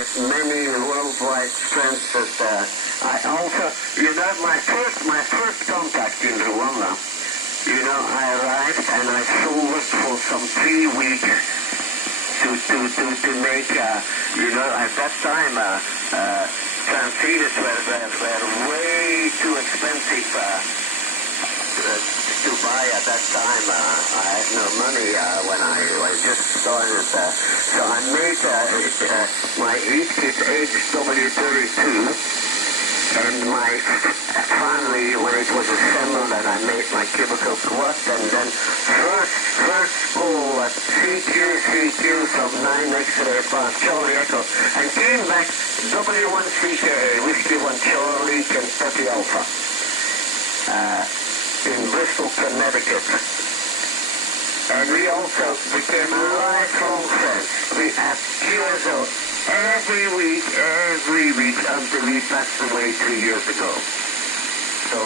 As many worldwide friends as I also, my first contact in Rwanda, I arrived and I sold for some 3 weeks to make, at that time, translators were way too expensive to buy at that time. I had no money when I just started. So I made my HW32, and finally, when it was assembled, and I made my cubicle quad, and then first school at CQ from 9 X-ray Charlie Echo, and came back W1 CK, Whiskey 1 Charlie, Kentucky Alpha. In Bristol, Connecticut. And we also became lifelong friends. We had QSO every week until he passed away 3 years ago. So,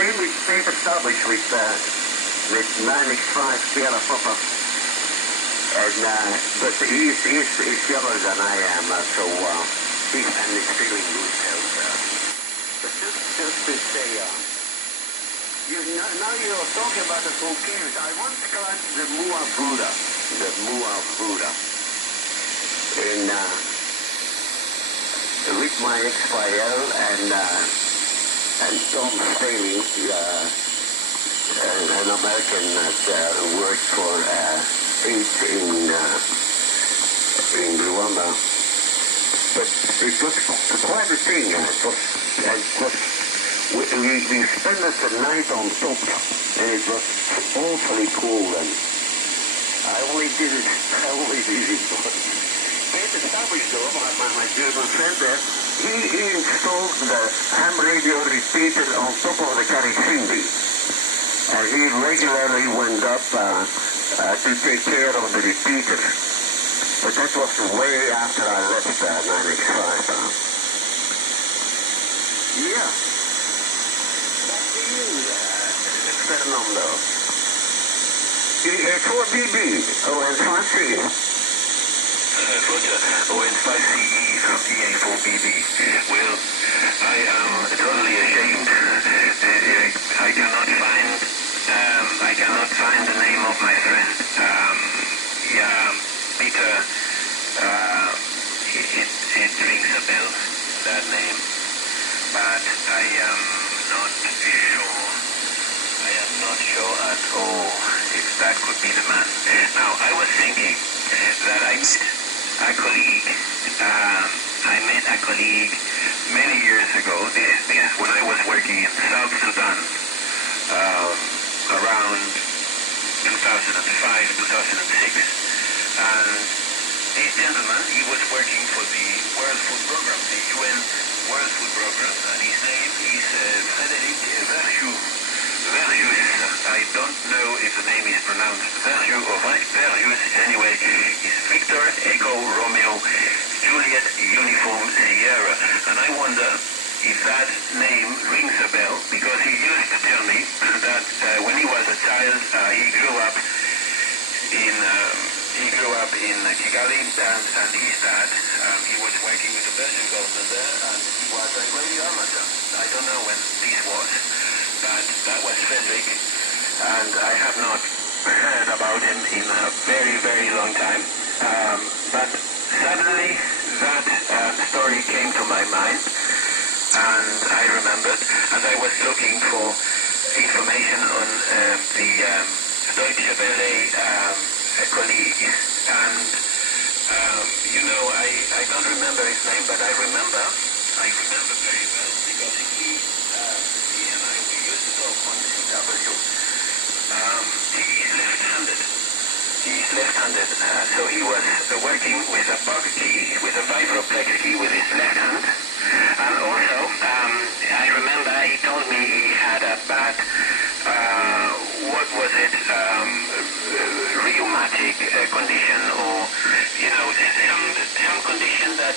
same established with 9X5 Sierra Papa. And, but he's younger than I am, so he's feeling good health. But just to say, now you're talking about the volcanoes. I once climbed the Mua Buddha, in with my ex-YL and Tom Staley, an American that worked for AIDS in Rwanda. But it was quite a thing. We spent the night on top, and it was awfully cold, and I only did it once. It established though, my German friend there, he installed the ham radio repeater on top of the Karishindi, and he regularly went up to take care of the repeater. But that was way after I left 9X5. Yeah. Fernando. 4BB, ON5C. Roger, ON5CE from EA4BB. Well, I am totally ashamed. I cannot find the name of my friend. Peter, it rings a bell, that name. But I am not sure at all if that could be the man. Now, I was thinking that I met a colleague many years ago. This when I was working in South Sudan, around 2005, 2006. And this gentleman, he was working for the World Food Program, the UN World Food Program, and his name is Frederic Verjus. I don't know if the name is pronounced Verjus or Verjus. Anyway, it's Victor Echo Romeo Juliet Uniform Sierra. And I wonder if that name rings a bell, because he used to tell me that when he was a child, he grew up in Kigali, and his dad, he was working with the Belgian government there, and he was a radio amateur. I don't know when this was, but that was Frederick, and I have not heard about him in a very, very long time. But suddenly that story came to my mind, and I remembered, as I was looking for information on the Deutsche Welle colleague, and I don't remember his name, but I remember very well, because he and I, we used to talk on CW. He is left-handed, so he was working with a bug key, with a vibroplex key with his left hand, and also I remember he told me he had a bad rheumatic condition, or some condition that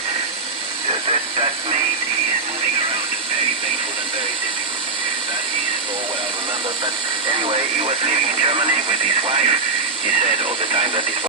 made his moving around very painful and very difficult. That is all what I remember. But anyway, he was living in Germany with his wife. He said all the time that his